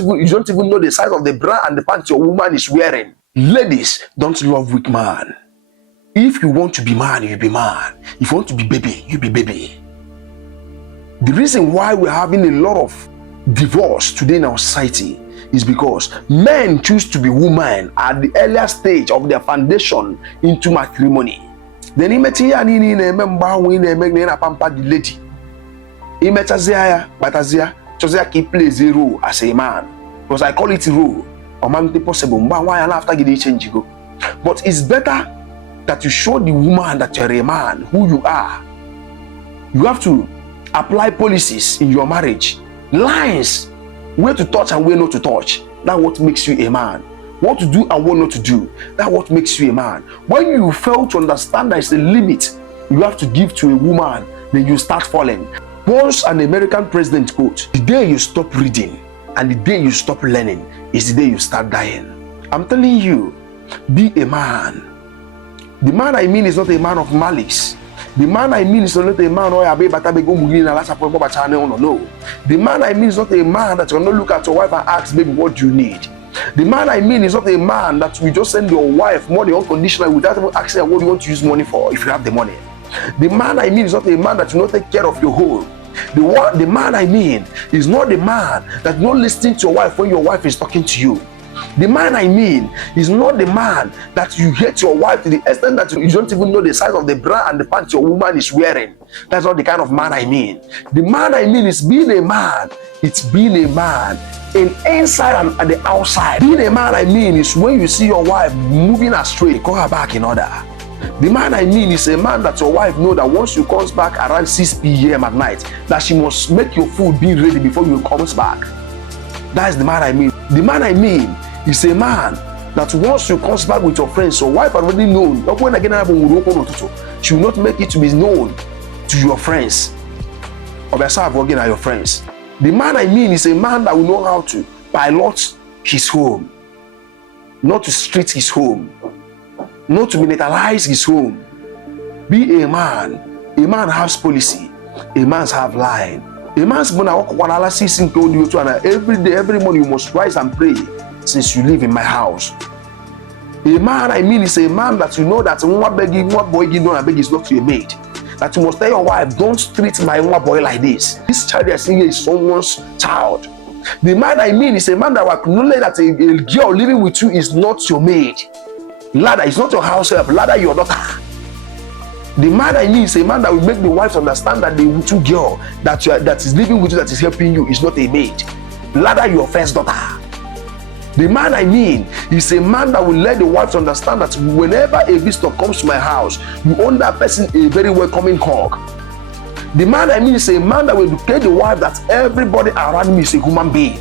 don't even know the size of the bra and the pants your woman is wearing. Ladies, don't love weak man. If you want to be man, you be man. If you want to be baby, you be baby. The reason why we're having a lot of divorce today in our society is because men choose to be women at the earlier stage of their foundation into matrimony. Then imetiya nini na ememba we na emegne na pampa the lady. Imetazia batazia chozia ki plays a role as a man. Because I call it a role. Or man possible. Mba why and after get change go. But it's better that you show the woman that you're a man, who you are. You have to apply policies in your marriage, lines, where to touch and where not to touch. That's what makes you a man. What to do and what not to do. That's what makes you a man. When you fail to understand there is a limit you have to give to a woman, then you start falling. Once an American president quote, the day you stop reading and the day you stop learning is the day you start dying. I'm telling you, be a man. The man I mean is not a man of malice. The man I mean is not a man no. The man I mean is not a man that will not look at your wife and ask, baby, what do you need? The man I mean is not a man that will just send your wife money unconditionally without even asking what you want to use money for if you have the money. The man I mean is not a man that will not take care of your home. The man I mean is not the man that will not listen to your wife when your wife is talking to you. The man I mean is not the man that you hate your wife to the extent that you don't even know the size of the bra and the pants your woman is wearing. That's not the kind of man I mean. The man I mean is being a man. It's being a man in inside and the outside. Being a man I mean is when you see your wife moving astray, call her back in order. The man I mean is a man that your wife know that once you comes back around 6 p.m. at night, that she must make your food be ready before you comes back. That is the man I mean. The man I mean is a man that once you comes back with your friends, your wife already known. She will not make it to be known to your friends. Or your friends. The man I mean is a man that will know how to pilot his home, not to street his home, not to militarize his home. Be a man. A man has policy. A man has line. A man's every day, every morning you must rise and pray since you live in my house. A man I mean is a man that you know that one boy is not your mate. That you must tell your wife, don't treat my one boy like this. This child you're seeing is someone's child. The man I mean is a man that will acknowledge that a girl living with you is not your maid. Ladder is not your house help. Ladder your daughter. The man I mean is a man that will make the wife understand that the two girl that is living with you, that is helping you, is not a maid. Ladder your first daughter. The man I mean is a man that will let the wife understand that whenever a visitor comes to my house, you own that person a very welcoming hug. The man I mean is a man that will educate the wife that everybody around me is a human being.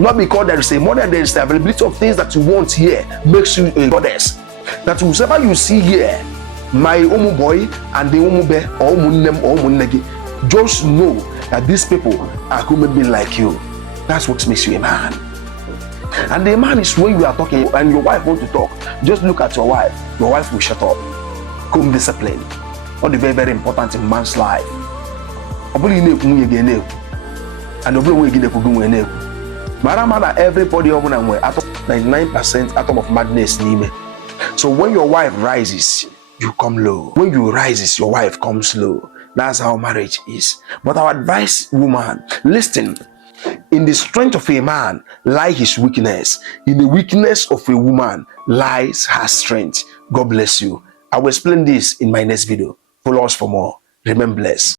Not because there is a money and there is the availability of things that you want here makes you a goddess. That whoever you see here, my omu boy and the omu bear or omu or omu just know that these people are human beings like you. That's what makes you a man. And the man is when you are talking and your wife wants to talk, just look at your wife. Your wife will shut up. Home discipline. All the very, very important in man's life. And everybody over 99% atom of madness. So when your wife rises, you come low. When you rises, your wife comes low. That's how marriage is. But our advice, woman, listen. In the strength of a man lies his weakness. In the weakness of a woman lies her strength. God bless you. I will explain this in my next video. Follow us for more. Remain blessed.